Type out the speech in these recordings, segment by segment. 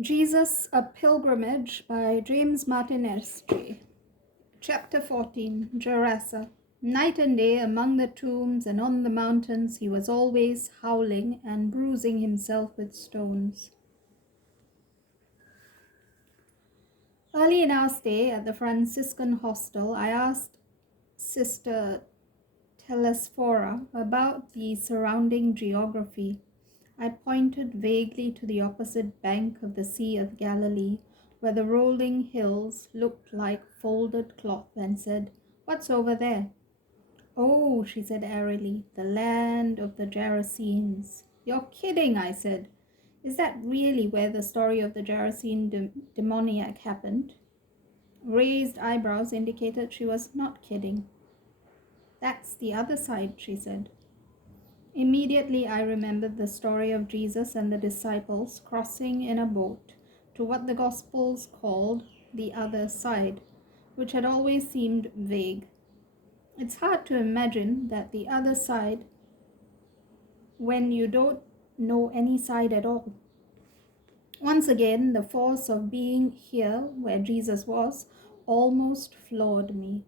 Jesus, a Pilgrimage by James Martin S.J. Chapter 14, Gerasa. Night and day among the tombs and on the mountains he was always howling and bruising himself with stones. Early in our stay at the Franciscan hostel, I asked Sister Telesphora about the surrounding geography. I pointed vaguely to the opposite bank of the Sea of Galilee, where the rolling hills looked like folded cloth, and said, "What's over there?" "Oh," she said airily, "the land of the Gerasenes." "You're kidding," I said. "Is that really where the story of the Gerasene demoniac happened?" Raised eyebrows indicated she was not kidding. "That's the other side," she said. Immediately I remembered the story of Jesus and the disciples crossing in a boat to what the Gospels called the other side, which had always seemed vague. It's hard to imagine that the other side when you don't know any side at all. Once again, the force of being here where Jesus was almost floored me.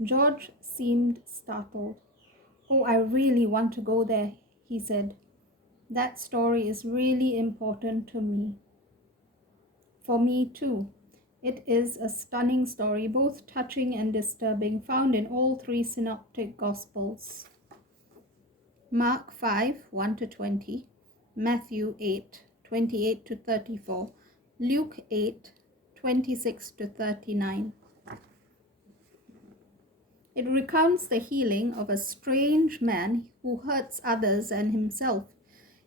George seemed startled. "Oh, I really want to go there," he said. "That story is really important to me." For me too. It is a stunning story, both touching and disturbing, found in all three synoptic gospels. Mark 5, 1 to 20, Matthew 8, 28 to 34, Luke 8, 26 to 39. It recounts the healing of a strange man who hurts others and himself.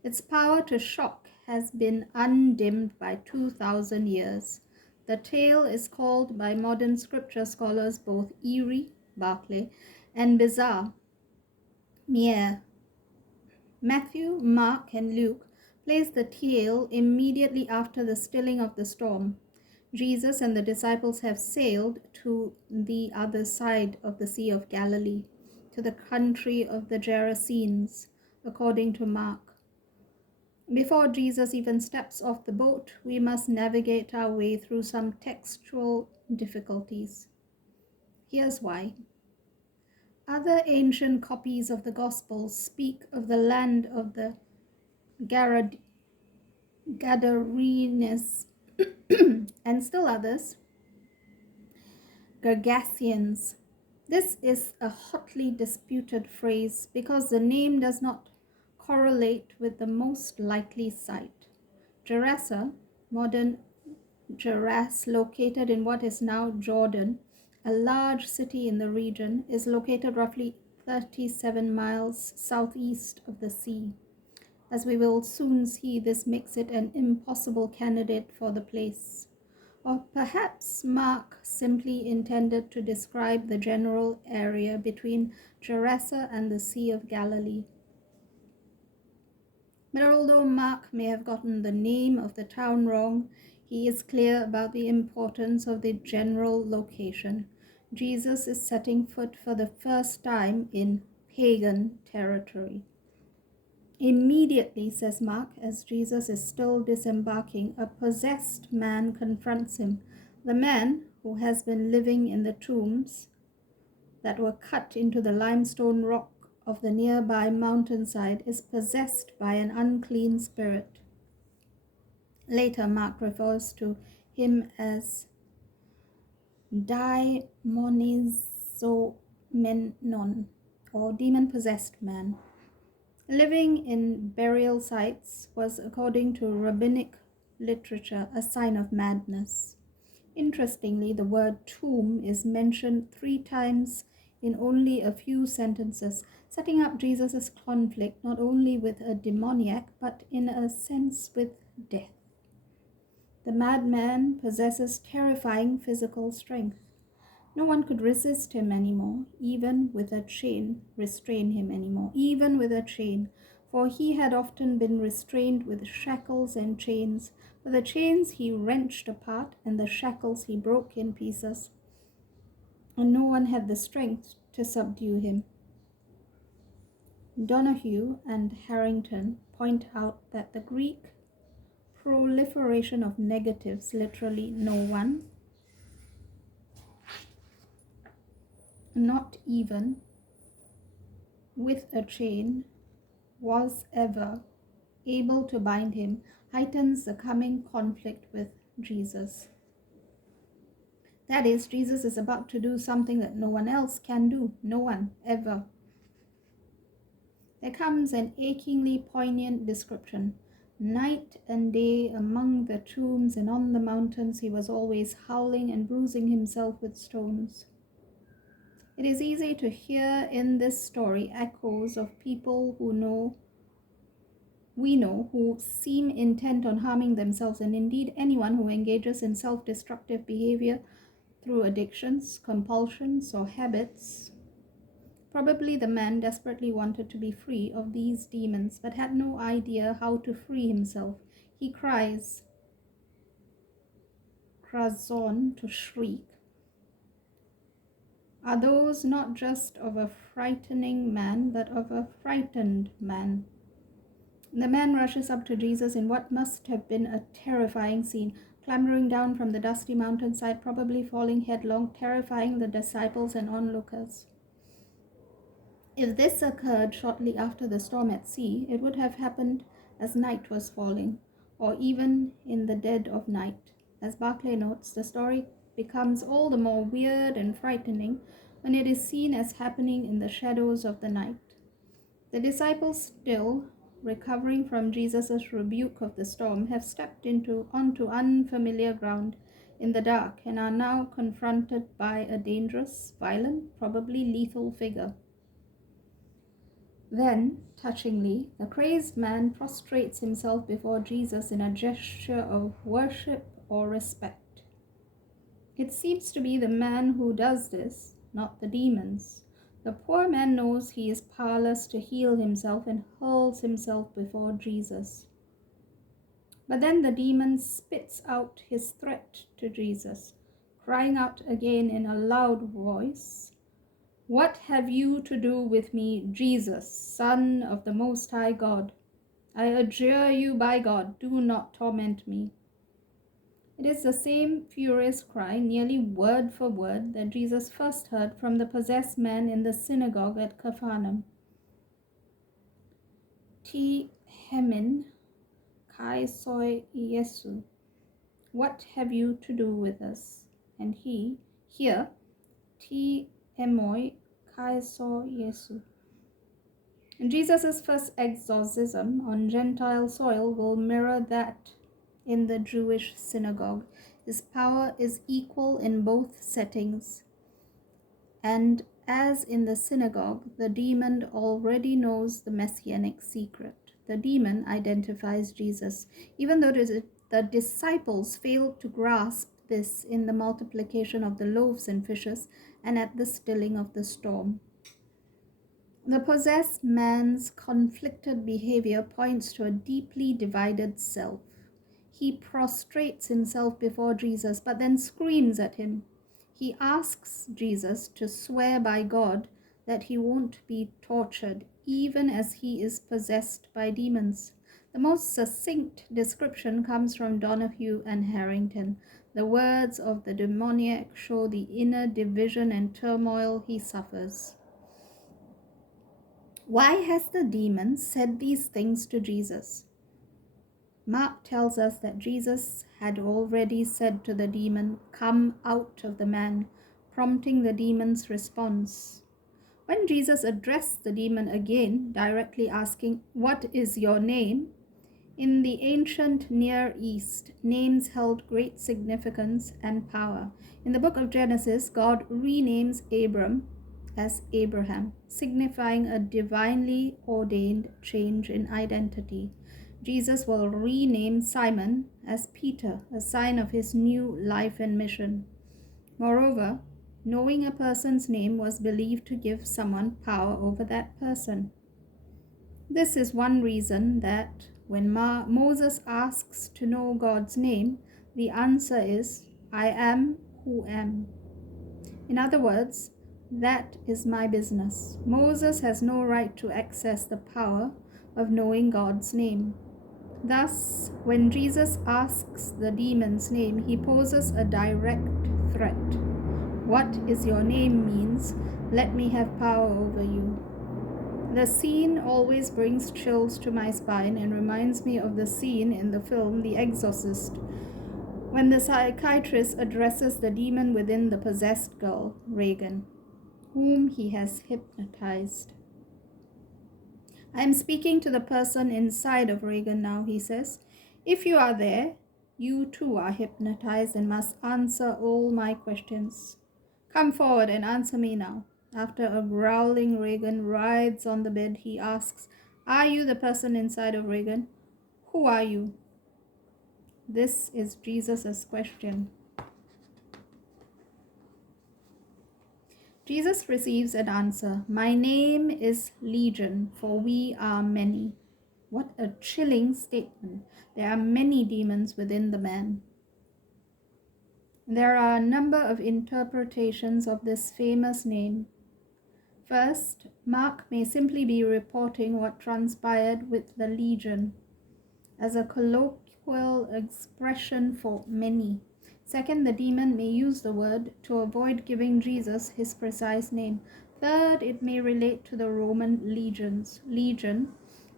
Its power to shock has been undimmed by 2,000 years. The tale is called by modern scripture scholars both eerie, Barclay, and bizarre, Mier. Matthew, Mark, and Luke place the tale immediately after the stilling of the storm. Jesus and the disciples have sailed to the other side of the Sea of Galilee, to the country of the Gerasenes, according to Mark. Before Jesus even steps off the boat, we must navigate our way through some textual difficulties. Here's why. Other ancient copies of the Gospels speak of the land of the Gadarenes, and still others, Gergasians. This is a hotly disputed phrase because the name does not correlate with the most likely site. Gerasa, modern Geras, located in what is now Jordan, a large city in the region, is located roughly 37 miles southeast of the sea. As we will soon see, this makes it an impossible candidate for the place. Or perhaps Mark simply intended to describe the general area between Gerasa and the Sea of Galilee. But although Mark may have gotten the name of the town wrong, he is clear about the importance of the general location. Jesus is setting foot for the first time in pagan territory. Immediately, says Mark, as Jesus is still disembarking, a possessed man confronts him. The man, who has been living in the tombs that were cut into the limestone rock of the nearby mountainside, is possessed by an unclean spirit. Later, Mark refers to him as daimonizomenon, or demon-possessed man. Living in burial sites was, according to rabbinic literature, a sign of madness. Interestingly, the word tomb is mentioned 3 times in only a few sentences, setting up Jesus' conflict not only with a demoniac, but in a sense with death. The madman possesses terrifying physical strength. No one could resist him anymore, even with a chain, restrain him anymore, even with a chain, for he had often been restrained with shackles and chains, but the chains he wrenched apart and the shackles he broke in pieces, and no one had the strength to subdue him. Donahue and Harrington point out that the Greek proliferation of negatives, literally no one, not even with a chain, was ever able to bind him, heightens the coming conflict with Jesus. That is, Jesus is about to do something that no one else can do, no one ever. There comes an achingly poignant description. Night and day among the tombs and on the mountains he was always howling and bruising himself with stones. It is easy to hear in this story echoes of people we know who seem intent on harming themselves, and indeed anyone who engages in self-destructive behavior through addictions, compulsions, or habits. Probably the man desperately wanted to be free of these demons, but had no idea how to free himself. He cries, krazon, to shriek. Are those not just of a frightening man, but of a frightened man? The man rushes up to Jesus in what must have been a terrifying scene, clambering down from the dusty mountainside, probably falling headlong, terrifying the disciples and onlookers. If this occurred shortly after the storm at sea, it would have happened as night was falling, or even in the dead of night. As Barclay notes, the story becomes all the more weird and frightening when it is seen as happening in the shadows of the night. The disciples, still recovering from Jesus' rebuke of the storm, have stepped onto unfamiliar ground in the dark and are now confronted by a dangerous, violent, probably lethal figure. Then, touchingly, the crazed man prostrates himself before Jesus in a gesture of worship or respect. It seems to be the man who does this, not the demons. The poor man knows he is powerless to heal himself and hurls himself before Jesus. But then the demon spits out his threat to Jesus, crying out again in a loud voice, "What have you to do with me, Jesus, Son of the Most High God? I adjure you by God, do not torment me." It is the same furious cry, nearly word for word, that Jesus first heard from the possessed man in the synagogue at Capharnaum. Ti hemin kai soi Jesu. What have you to do with us? And he, here, Ti emoi kai soi Jesu. And Jesus' first exorcism on Gentile soil will mirror that in the Jewish synagogue. His power is equal in both settings. And as in the synagogue, the demon already knows the messianic secret. The demon identifies Jesus, even though the disciples failed to grasp this in the multiplication of the loaves and fishes and at the stilling of the storm. The possessed man's conflicted behavior points to a deeply divided self. He prostrates himself before Jesus, but then screams at him. He asks Jesus to swear by God that he won't be tortured, even as he is possessed by demons. The most succinct description comes from Donahue and Harrington. The words of the demoniac show the inner division and turmoil he suffers. Why has the demon said these things to Jesus? Mark tells us that Jesus had already said to the demon, "Come out of the man," prompting the demon's response. When Jesus addressed the demon again, directly asking, "What is your name?" in the ancient Near East, names held great significance and power. In the book of Genesis, God renames Abram as Abraham, signifying a divinely ordained change in identity. Jesus will rename Simon as Peter, a sign of his new life and mission. Moreover, knowing a person's name was believed to give someone power over that person. This is one reason that when Moses asks to know God's name, the answer is, "I am who am." In other words, that is my business. Moses has no right to access the power of knowing God's name. Thus, when Jesus asks the demon's name, he poses a direct threat. What is your name means, let me have power over you. The scene always brings chills to my spine and reminds me of the scene in the film The Exorcist, when the psychiatrist addresses the demon within the possessed girl, Regan, whom he has hypnotized. I am speaking to the person inside of Regan now, he says. If you are there, you too are hypnotized and must answer all my questions. Come forward and answer me now. After a growling Regan writhes on the bed, he asks, Are you the person inside of Regan? Who are you? This is Jesus' question. Jesus receives an answer. My name is Legion, for we are many. What a chilling statement. There are many demons within the man. There are a number of interpretations of this famous name. First, Mark may simply be reporting what transpired with the legion as a colloquial expression for many. Second, the demon may use the word to avoid giving Jesus his precise name. Third, it may relate to the Roman legions. Legion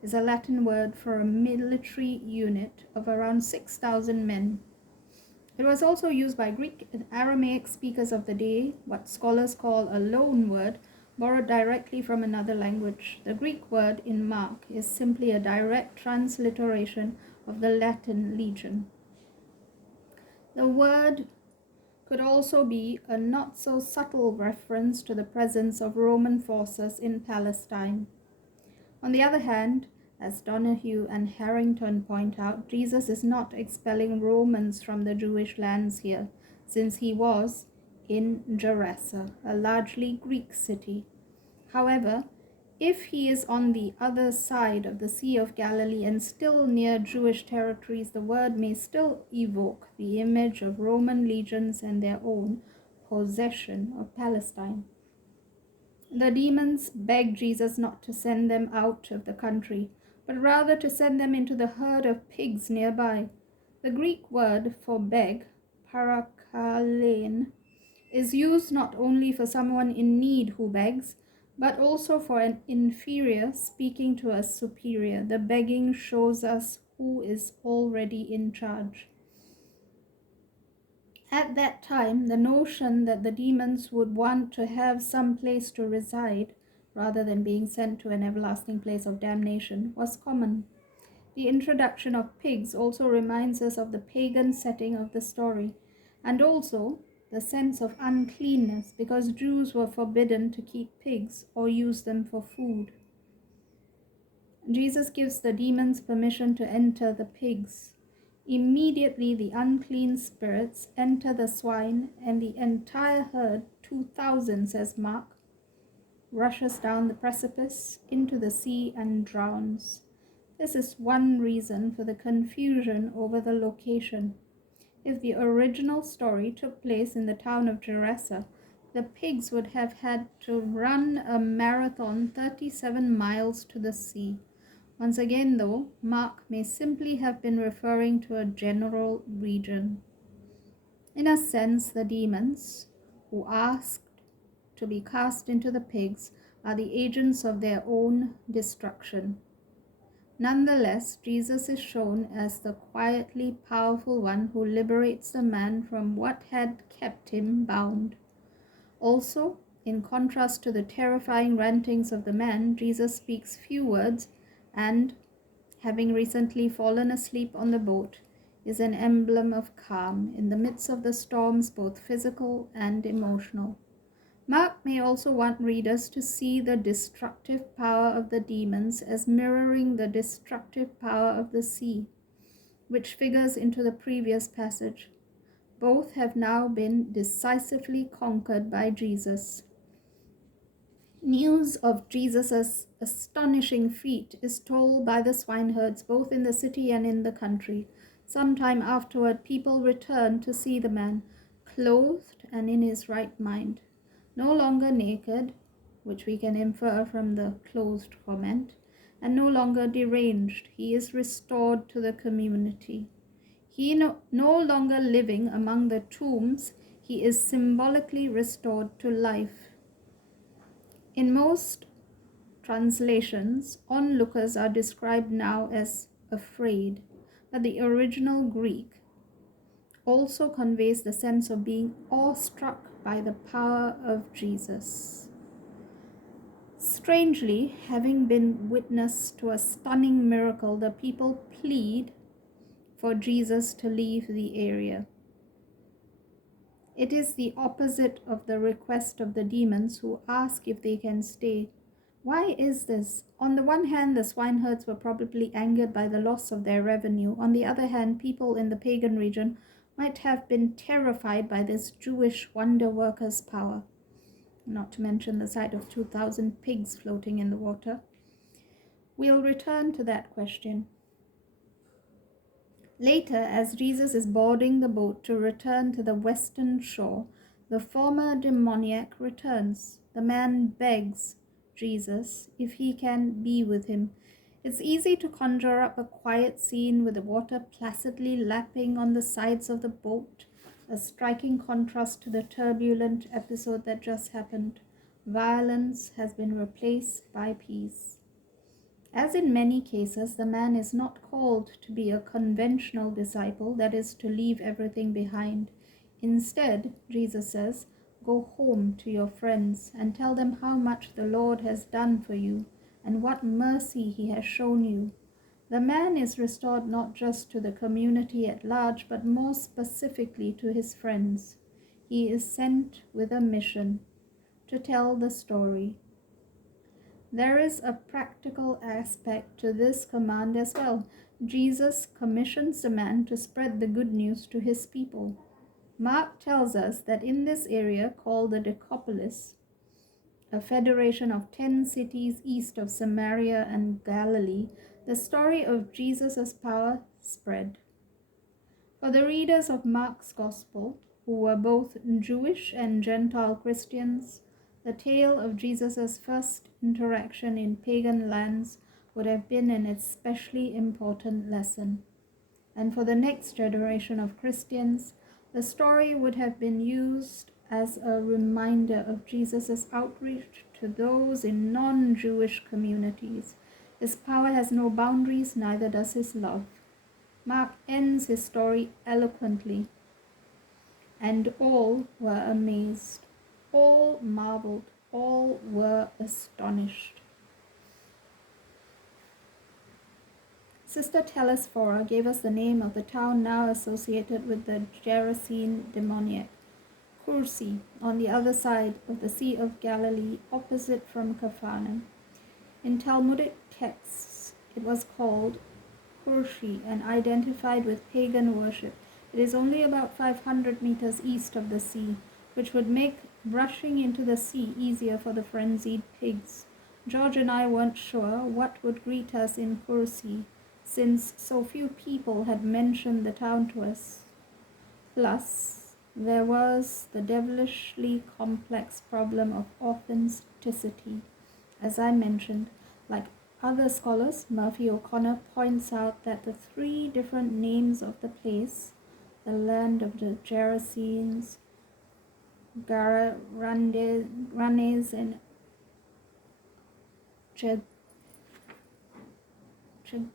is a Latin word for a military unit of around 6,000 men. It was also used by Greek and Aramaic speakers of the day, what scholars call a loan word, borrowed directly from another language. The Greek word in Mark is simply a direct transliteration of the Latin legion. The word could also be a not so subtle reference to the presence of Roman forces in Palestine. On the other hand, as Donahue and Harrington point out, Jesus is not expelling Romans from the Jewish lands here, since he was in Gerasa, a largely Greek city. However, if he is on the other side of the Sea of Galilee and still near Jewish territories, the word may still evoke the image of Roman legions and their own possession of Palestine. The demons beg Jesus not to send them out of the country, but rather to send them into the herd of pigs nearby. The Greek word for beg, parakalein, is used not only for someone in need who begs, but also for an inferior speaking to a superior. The begging shows us who is already in charge. At that time, the notion that the demons would want to have some place to reside, rather than being sent to an everlasting place of damnation, was common. The introduction of pigs also reminds us of the pagan setting of the story, and also the sense of uncleanness, because Jews were forbidden to keep pigs or use them for food. Jesus gives the demons permission to enter the pigs. Immediately the unclean spirits enter the swine, and the entire herd, 2,000, says Mark, rushes down the precipice into the sea and drowns. This is one reason for the confusion over the location. If the original story took place in the town of Gerasa, the pigs would have had to run a marathon 37 miles to the sea. Once again, though, Mark may simply have been referring to a general region. In a sense, the demons, who asked to be cast into the pigs, are the agents of their own destruction. Nonetheless, Jesus is shown as the quietly powerful one who liberates the man from what had kept him bound. Also, in contrast to the terrifying rantings of the man, Jesus speaks few words and, having recently fallen asleep on the boat, is an emblem of calm in the midst of the storms, both physical and emotional. Mark may also want readers to see the destructive power of the demons as mirroring the destructive power of the sea, which figures into the previous passage. Both have now been decisively conquered by Jesus. News of Jesus' astonishing feat is told by the swineherds both in the city and in the country. Some time afterward, people return to see the man, clothed and in his right mind, no longer naked, which we can infer from the closed comment, and no longer deranged. He is restored to the community. No longer living among the tombs, he is symbolically restored to life. In most translations, onlookers are described now as afraid, but the original Greek also conveys the sense of being awestruck by the power of Jesus. Strangely, having been witness to a stunning miracle, the people plead for Jesus to leave the area. It is the opposite of the request of the demons who ask if they can stay. Why is this? On the one hand, the swineherds were probably angered by the loss of their revenue. On the other hand, people in the pagan region might have been terrified by this Jewish wonder worker's power, not to mention the sight of 2,000 pigs floating in the water. We'll return to that question. Later, as Jesus is boarding the boat to return to the western shore, the former demoniac returns. The man begs Jesus if he can be with him. It's easy to conjure up a quiet scene with the water placidly lapping on the sides of the boat, a striking contrast to the turbulent episode that just happened. Violence has been replaced by peace. As in many cases, the man is not called to be a conventional disciple, that is, to leave everything behind. Instead, Jesus says, go home to your friends and tell them how much the Lord has done for you and what mercy he has shown you. The man is restored not just to the community at large, but more specifically to his friends. He is sent with a mission to tell the story. There is a practical aspect to this command as well. Jesus commissions the man to spread the good news to his people. Mark tells us that in this area called the Decapolis, a federation of 10 cities east of Samaria and Galilee, the story of Jesus' power spread. For the readers of Mark's Gospel, who were both Jewish and Gentile Christians, the tale of Jesus' first interaction in pagan lands would have been an especially important lesson. And for the next generation of Christians, the story would have been used as a reminder of Jesus' outreach to those in non-Jewish communities. His power has no boundaries, neither does his love. Mark ends his story eloquently. And all were amazed. All marveled. All were astonished. Sister Telesphora gave us the name of the town now associated with the Gerasene demoniac, Kursi, on the other side of the Sea of Galilee, opposite from Capharnaum. In Talmudic texts, it was called Kurshi and identified with pagan worship. It is only about 500 meters east of the sea, which would make rushing into the sea easier for the frenzied pigs. George and I weren't sure what would greet us in Kursi, since so few people had mentioned the town to us. Plus, there was the devilishly complex problem of authenticity. As I mentioned, like other scholars, Murphy O'Connor points out that the 3 different names of the place, the land of the Gerasenes, Ranes, and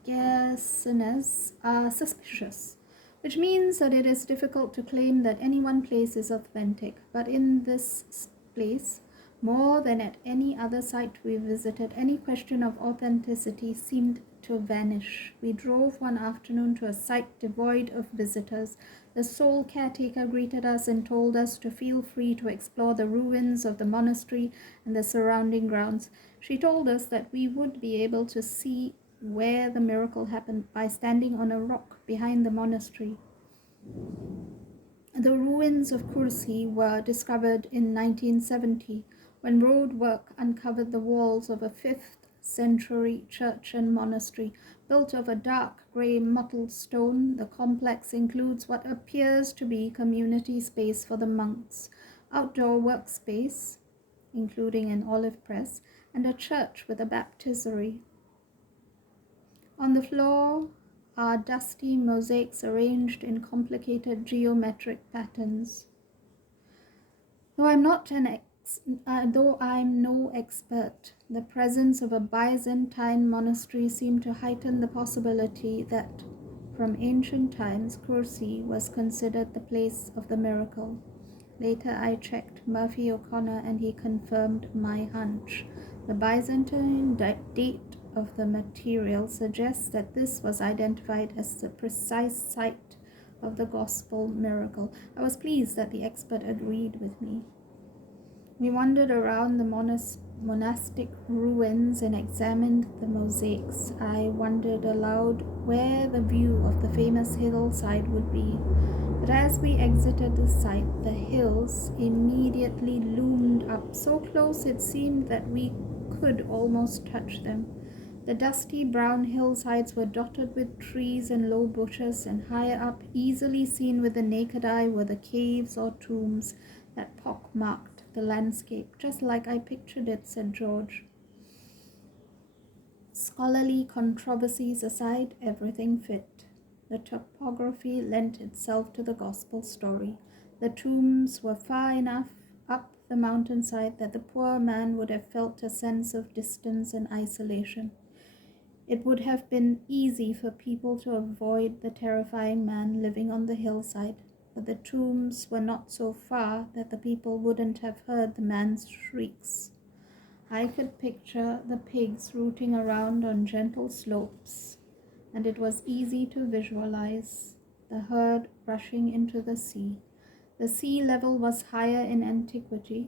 Gerasa, are suspicious, which means that it is difficult to claim that any one place is authentic. But in this place, more than at any other site we visited, any question of authenticity seemed to vanish. We drove one afternoon to a site devoid of visitors. The sole caretaker greeted us and told us to feel free to explore the ruins of the monastery and the surrounding grounds. She told us that we would be able to see where the miracle happened by standing on a rock behind the monastery. The ruins of Kursi were discovered in 1970 when road work uncovered the walls of a 5th century church and monastery. Built of a dark grey mottled stone, the complex includes what appears to be community space for the monks, outdoor workspace, including an olive press, and a church with a baptistery. On the floor are dusty mosaics arranged in complicated geometric patterns. Though I'm no expert, the presence of a Byzantine monastery seemed to heighten the possibility that, from ancient times, Kursi was considered the place of the miracle. Later, I checked Murphy O'Connor and he confirmed my hunch. The Byzantine date of the material suggests that this was identified as the precise site of the gospel miracle. I was pleased that the expert agreed with me. We wandered around the monastic ruins and examined the mosaics. I wondered aloud where the view of the famous hillside would be. But as we exited the site, the hills immediately loomed up, so close it seemed that we could almost touch them. The dusty brown hillsides were dotted with trees and low bushes, and higher up, easily seen with the naked eye, were the caves or tombs that pockmarked the landscape, just like I pictured it, said George. Scholarly controversies aside, everything fit. The topography lent itself to the gospel story. The tombs were far enough up the mountainside that the poor man would have felt a sense of distance and isolation. It would have been easy for people to avoid the terrifying man living on the hillside, but the tombs were not so far that the people wouldn't have heard the man's shrieks. I could picture the pigs rooting around on gentle slopes, and it was easy to visualize the herd rushing into the sea. The sea level was higher in antiquity.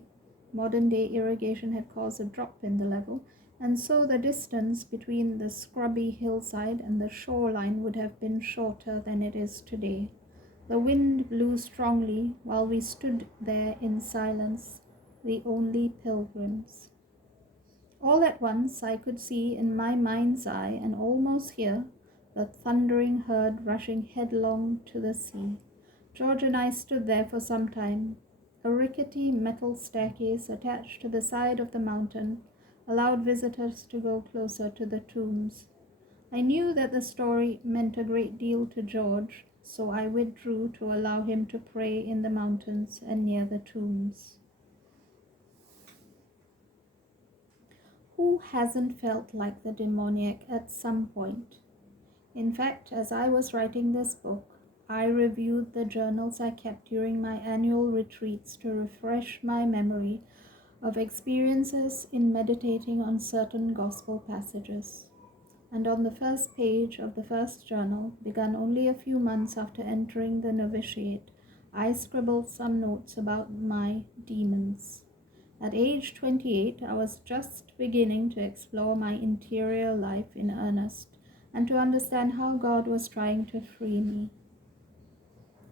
Modern-day irrigation had caused a drop in the level, and so the distance between the scrubby hillside and the shoreline would have been shorter than it is today. The wind blew strongly while we stood there in silence, the only pilgrims. All at once I could see in my mind's eye and almost hear the thundering herd rushing headlong to the sea. George and I stood there for some time. A rickety metal staircase attached to the side of the mountain allowed visitors to go closer to the tombs. I knew that the story meant a great deal to George, so I withdrew to allow him to pray in the mountains and near the tombs. Who hasn't felt like the demoniac at some point? In fact, as I was writing this book, I reviewed the journals I kept during my annual retreats to refresh my memory of experiences in meditating on certain gospel passages. And on the first page of the first journal, begun only a few months after entering the novitiate, I scribbled some notes about my demons. At age 28, I was just beginning to explore my interior life in earnest and to understand how God was trying to free me.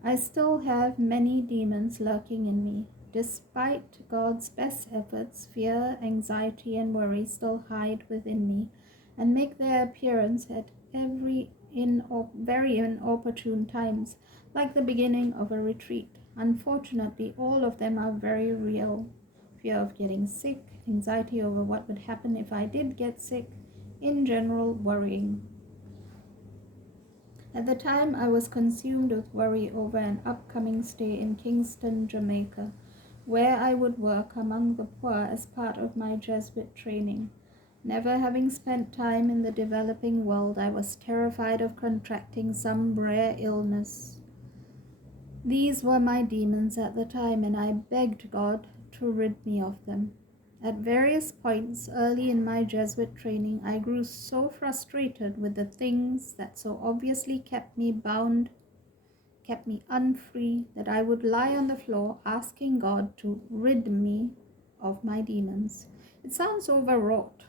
I still have many demons lurking in me. Despite God's best efforts, fear, anxiety, and worry still hide within me and make their appearance at very inopportune times, like the beginning of a retreat. Unfortunately, all of them are very real. Fear of getting sick, anxiety over what would happen if I did get sick, in general, worrying. At the time, I was consumed with worry over an upcoming stay in Kingston, Jamaica, where I would work among the poor as part of my Jesuit training. Never having spent time in the developing world, I was terrified of contracting some rare illness. These were my demons at the time, and I begged God to rid me of them. At various points early in my Jesuit training, I grew so frustrated with the things that so obviously kept me bound, kept me unfree, that I would lie on the floor asking God to rid me of my demons. It sounds overwrought,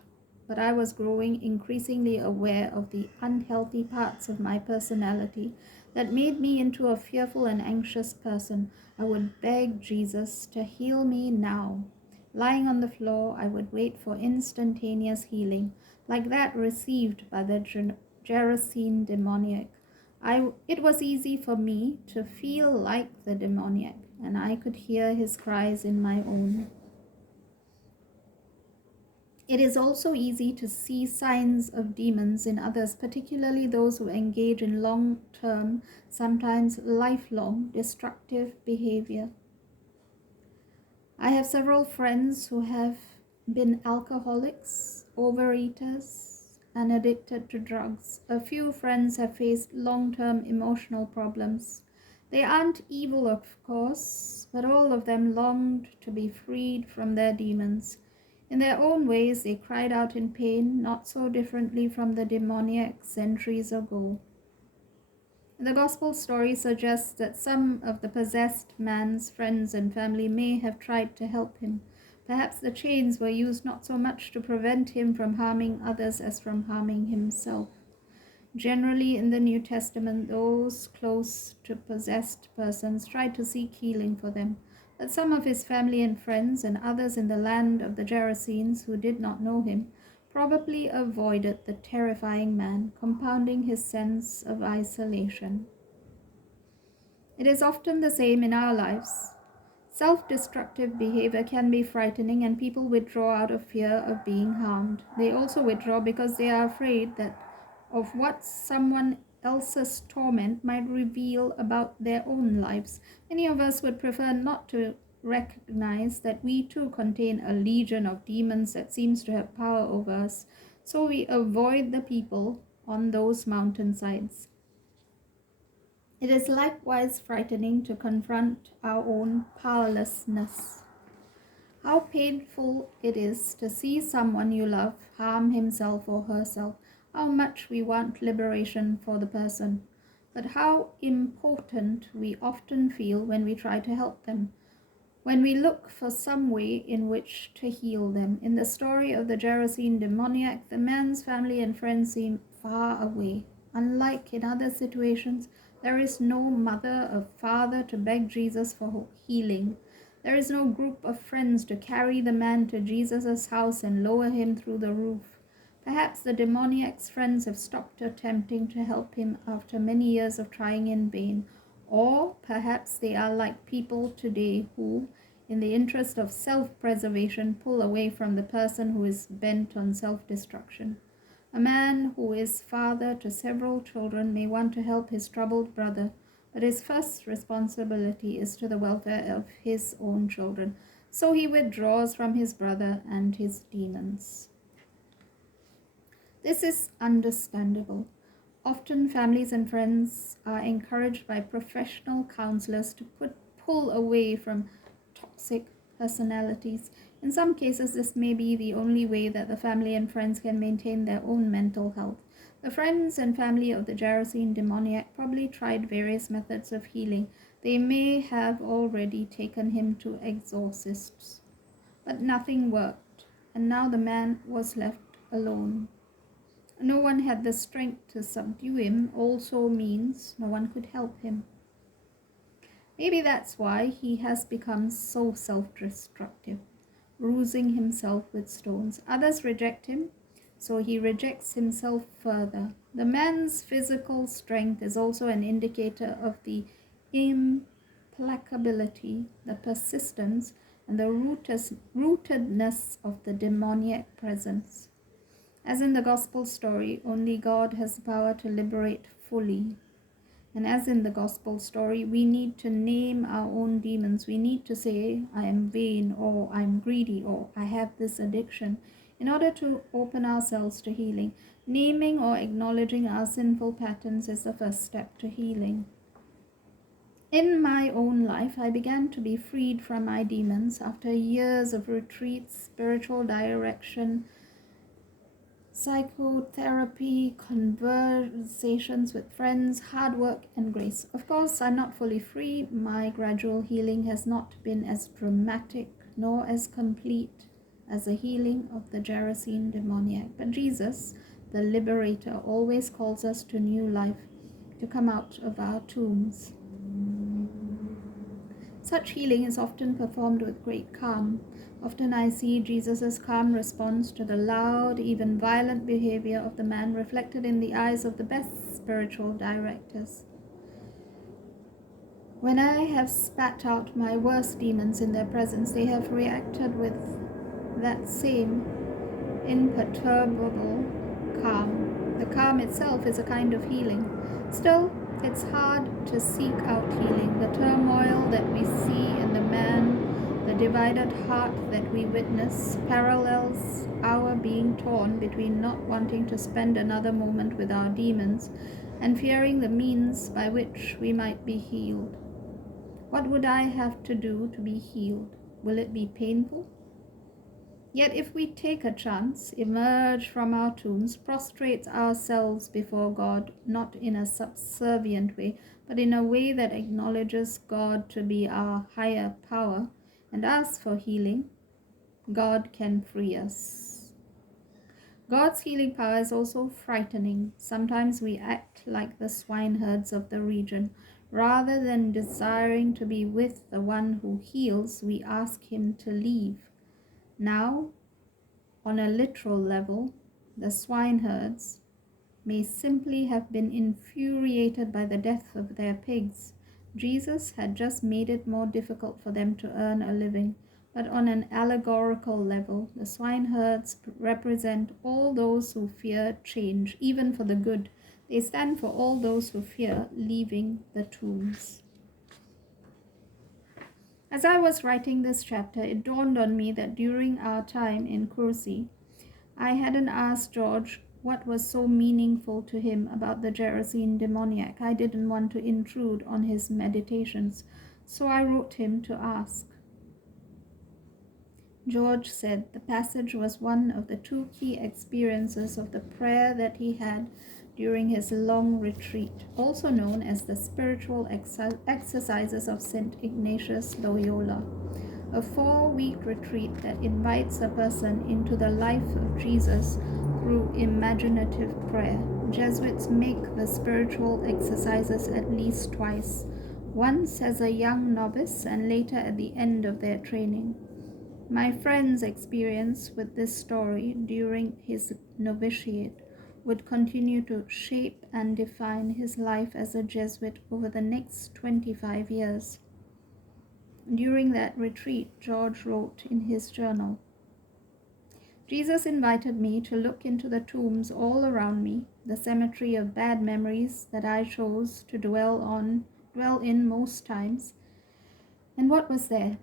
but I was growing increasingly aware of the unhealthy parts of my personality that made me into a fearful and anxious person. I would beg Jesus to heal me now. Lying on the floor, I would wait for instantaneous healing, like that received by the Gerasene demoniac. It was easy for me to feel like the demoniac, and I could hear his cries in my own. It is also easy to see signs of demons in others, particularly those who engage in long term, sometimes lifelong, destructive behavior. I have several friends who have been alcoholics, overeaters, and addicted to drugs. A few friends have faced long term emotional problems. They aren't evil, of course, but all of them longed to be freed from their demons. In their own ways, they cried out in pain, not so differently from the demoniac centuries ago. The gospel story suggests that some of the possessed man's friends and family may have tried to help him. Perhaps the chains were used not so much to prevent him from harming others as from harming himself. Generally, in the New Testament, those close to possessed persons tried to seek healing for them. But some of his family and friends, and others in the land of the Gerasenes who did not know him, probably avoided the terrifying man, compounding his sense of isolation. It is often the same in our lives. Self-destructive behavior can be frightening, and people withdraw out of fear of being harmed. They also withdraw because they are afraid that of what someone else's torment might reveal about their own lives. Many of us would prefer not to recognize that we too contain a legion of demons that seems to have power over us, so we avoid the people on those mountainsides. It is likewise frightening to confront our own powerlessness. How painful it is to see someone you love harm himself or herself. How much we want liberation for the person, but how important we often feel when we try to help them, when we look for some way in which to heal them. In the story of the Gerasene demoniac, the man's family and friends seem far away. Unlike in other situations, there is no mother or father to beg Jesus for healing. There is no group of friends to carry the man to Jesus' house and lower him through the roof. Perhaps the demoniac's friends have stopped attempting to help him after many years of trying in vain. Or perhaps they are like people today who, in the interest of self-preservation, pull away from the person who is bent on self-destruction. A man who is father to several children may want to help his troubled brother, but his first responsibility is to the welfare of his own children. So he withdraws from his brother and his demons. This is understandable. Often families and friends are encouraged by professional counselors to pull away from toxic personalities. In some cases, this may be the only way that the family and friends can maintain their own mental health. The friends and family of the Gerasene demoniac probably tried various methods of healing. They may have already taken him to exorcists, but nothing worked, and now the man was left alone. No one had the strength to subdue him also means no one could help him. Maybe that's why he has become so self-destructive, bruising himself with stones. Others reject him, so he rejects himself further. The man's physical strength is also an indicator of the implacability, the persistence, and the rootedness of the demoniac presence. As in the gospel story, only God has the power to liberate fully. And as in the gospel story, we need to name our own demons. We need to say, I am vain, or I am greedy, or I have this addiction, in order to open ourselves to healing. Naming or acknowledging our sinful patterns is the first step to healing. In my own life, I began to be freed from my demons after years of retreats, spiritual direction, psychotherapy, conversations with friends, hard work, and grace. Of course, I'm not fully free. My gradual healing has not been as dramatic nor as complete as the healing of the Gerasene demoniac. But Jesus, the liberator, always calls us to new life, to come out of our tombs. Such healing is often performed with great calm. Often I see Jesus' calm response to the loud, even violent behavior of the man reflected in the eyes of the best spiritual directors. When I have spat out my worst demons in their presence, they have reacted with that same imperturbable calm. The calm itself is a kind of healing. Still, it's hard to seek out healing. The turmoil that we see in the man, the divided heart that we witness, parallels our being torn between not wanting to spend another moment with our demons and fearing the means by which we might be healed. What would I have to do to be healed? Will it be painful? Yet if we take a chance, emerge from our tombs, prostrate ourselves before God, not in a subservient way, but in a way that acknowledges God to be our higher power, and ask for healing, God can free us. God's healing power is also frightening. Sometimes we act like the swineherds of the region. Rather than desiring to be with the one who heals, we ask him to leave. Now, on a literal level, the swineherds may simply have been infuriated by the death of their pigs. Jesus had just made it more difficult for them to earn a living. But on an allegorical level, the swineherds represent all those who fear change, even for the good. They stand for all those who fear leaving the tombs. As I was writing this chapter, it dawned on me that during our time in Kursi, I hadn't asked George what was so meaningful to him about the Gerasene demoniac. I didn't want to intrude on his meditations, so I wrote him to ask. George said the passage was one of the two key experiences of the prayer that he had during his long retreat, also known as the spiritual exercises of St. Ignatius Loyola, a 4-week retreat that invites a person into the life of Jesus through imaginative prayer. Jesuits make the spiritual exercises at least twice, once as a young novice and later at the end of their training. My friend's experience with this story during his novitiate would continue to shape and define his life as a Jesuit over the next 25 years. During that retreat, George wrote in his journal, Jesus invited me to look into the tombs all around me, the cemetery of bad memories that I chose to dwell in most times. And what was there?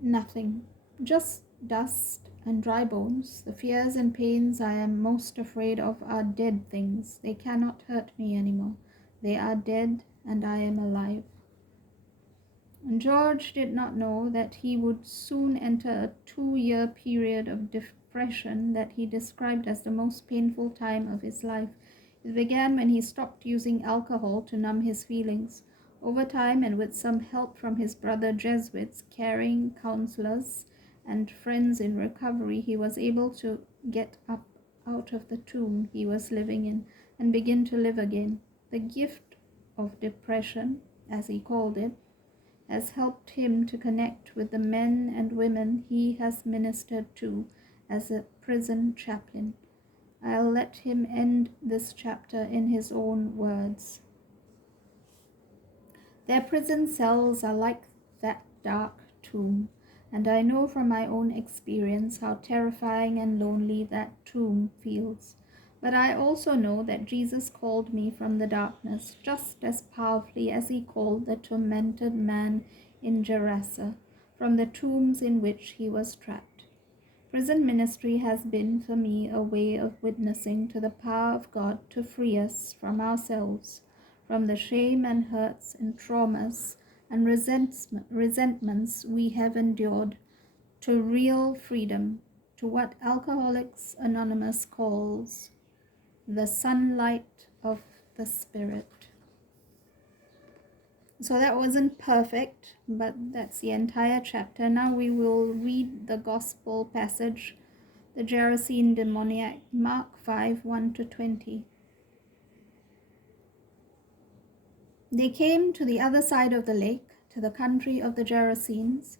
Nothing, just dust and dry bones. The fears and pains I am most afraid of are dead things. They cannot hurt me anymore. They are dead and I am alive. And George did not know that he would soon enter a 2-year period of depression that he described as the most painful time of his life. It began when he stopped using alcohol to numb his feelings. Over time, and with some help from his brother Jesuits, caring counselors, and friends in recovery, he was able to get up out of the tomb he was living in and begin to live again. The gift of depression, as he called it, has helped him to connect with the men and women he has ministered to as a prison chaplain. I'll let him end this chapter in his own words. Their prison cells are like that dark tomb, and I know from my own experience how terrifying and lonely that tomb feels. But I also know that Jesus called me from the darkness just as powerfully as he called the tormented man in Gerasa from the tombs in which he was trapped. Prison ministry has been for me a way of witnessing to the power of God to free us from ourselves, from the shame and hurts and traumas and resentments we have endured, to real freedom, to what Alcoholics Anonymous calls the sunlight of the Spirit. So that wasn't perfect, but that's the entire chapter. Now we will read the gospel passage, the Gerasene demoniac, Mark 5, 1-20. They came to the other side of the lake, to the country of the Gerasenes,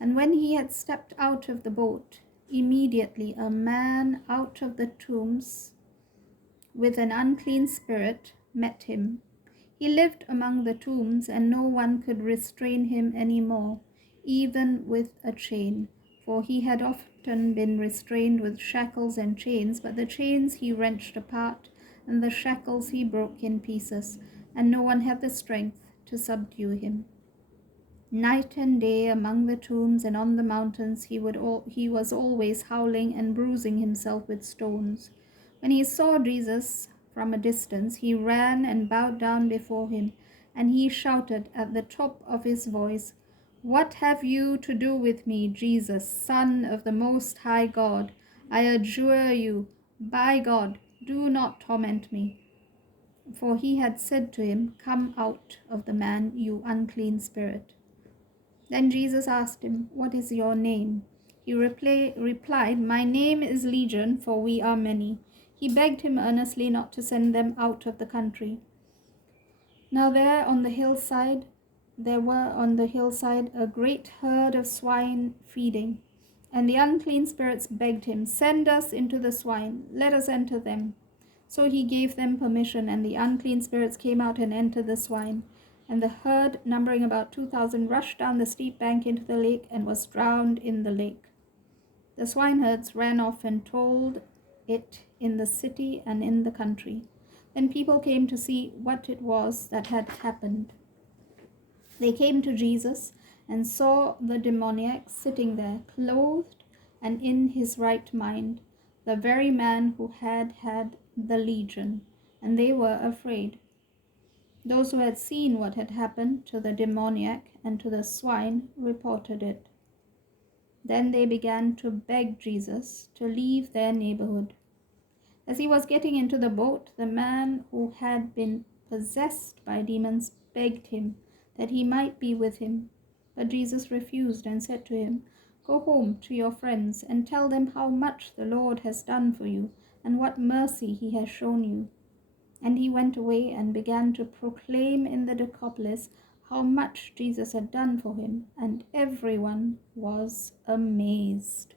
and when he had stepped out of the boat, immediately a man out of the tombs with an unclean spirit met him. He lived among the tombs, and no one could restrain him any more, even with a chain, for he had often been restrained with shackles and chains, but the chains he wrenched apart, and the shackles he broke in pieces, and no one had the strength to subdue him. Night and day among the tombs and on the mountains he was always howling and bruising himself with stones. When he saw Jesus from a distance, he ran and bowed down before him, and he shouted at the top of his voice, "What have you to do with me, Jesus, Son of the Most High God? I adjure you, by God, do not torment me." For he had said to him, "Come out of the man, you unclean spirit." Then Jesus asked him, "What is your name?" He replied, "My name is Legion, for we are many." He begged him earnestly not to send them out of the country. Now there were on the hillside a great herd of swine feeding. And the unclean spirits begged him, "Send us into the swine, let us enter them." So he gave them permission, and the unclean spirits came out and entered the swine. And the herd, numbering about 2,000, rushed down the steep bank into the lake and was drowned in the lake. The swineherds ran off and told it in the city and in the country. Then people came to see what it was that had happened. They came to Jesus and saw the demoniac sitting there, clothed and in his right mind, the very man who had had the legion, and they were afraid. Those who had seen what had happened to the demoniac and to the swine reported it. Then they began to beg Jesus to leave their neighborhood. As he was getting into the boat, the man who had been possessed by demons begged him that he might be with him. But Jesus refused and said to him, "Go home to your friends and tell them how much the Lord has done for you and what mercy he has shown you." And he went away and began to proclaim in the Decapolis how much Jesus had done for him, and everyone was amazed.